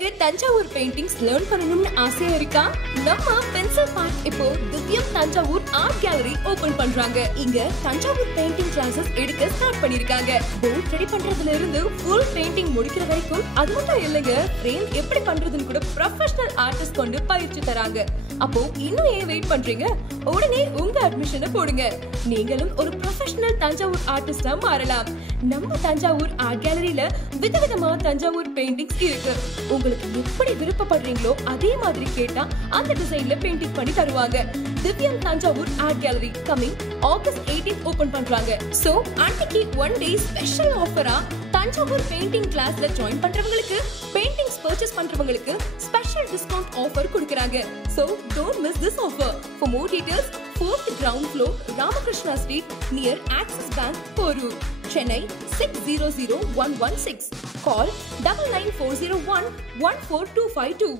உங்களுக்கு Thanjavur paintings learn பண்ணணும்னு ஆசையா இருக்கா? நம்ம பென்சில் பார்க் இப்போ திவ்யம் தஞ்சாவூர் ஆர்ட் கேலரி ஓபன் பண்றாங்க. இங்க தஞ்சாவூர் பெயிண்டிங் கிளாஸஸ் எடுக்க ஸ்டார்ட் பண்ணிருக்காங்க. போர்ட் ரெடி பண்றதுல இருந்து ஃபுல் பெயிண்டிங் முடிக்கிற வரைக்கும் அது மட்டும் இல்லங்க, ஃப்ரேம் எப்படி பண்றதுன்னு கூட ப்ரொஃபஷனல் ஆர்டிஸ்ட் கொண்டு பயிற்சி தராங்க. அப்போ இன்னும் ஏன் வெயிட் பண்றீங்க? உடனே உங்க அட்மிஷனை போடுங்க. நீங்களும் ஒரு ப்ரொஃபஷனல் தஞ்சாவூர் ஆர்டிஸ்டா மாறலாம். நம்ம தஞ்சாவூர் ஆர்ட் கேலரியில விதவிதமா தஞ்சாவூர் பெயிண்டிங்ஸ் இருக்கு. உங்களுக்கு எப்படி விருப்பப்படுறீங்களோ அதே மாதிரி கேட்டா அந்த டிசைன்ல பெயிண்டிங் பண்ணி தருவாங்க. Divyam Thanjavur art gallery coming August 18 open பண்றாங்க. சோ அன்னைக்கு ஒன் டே ஸ்பெஷல் ஆஃபரா தஞ்சாவூர் பெயிண்டிங் கிளாஸ்ல ஜாயின் பண்றவங்களுக்கு, பெயிண்டிங்ஸ் பர்ச்சேஸ் பண்றவங்களுக்கு ஸ்பெஷல் டிஸ்கவுண்ட் ஆஃபர் கொடுக்கறாங்க. So don't miss this offer. For more details 4th ground floor Ramakrishna Street near Axis Bank, Porur, Chennai 600116. Call 9940114252.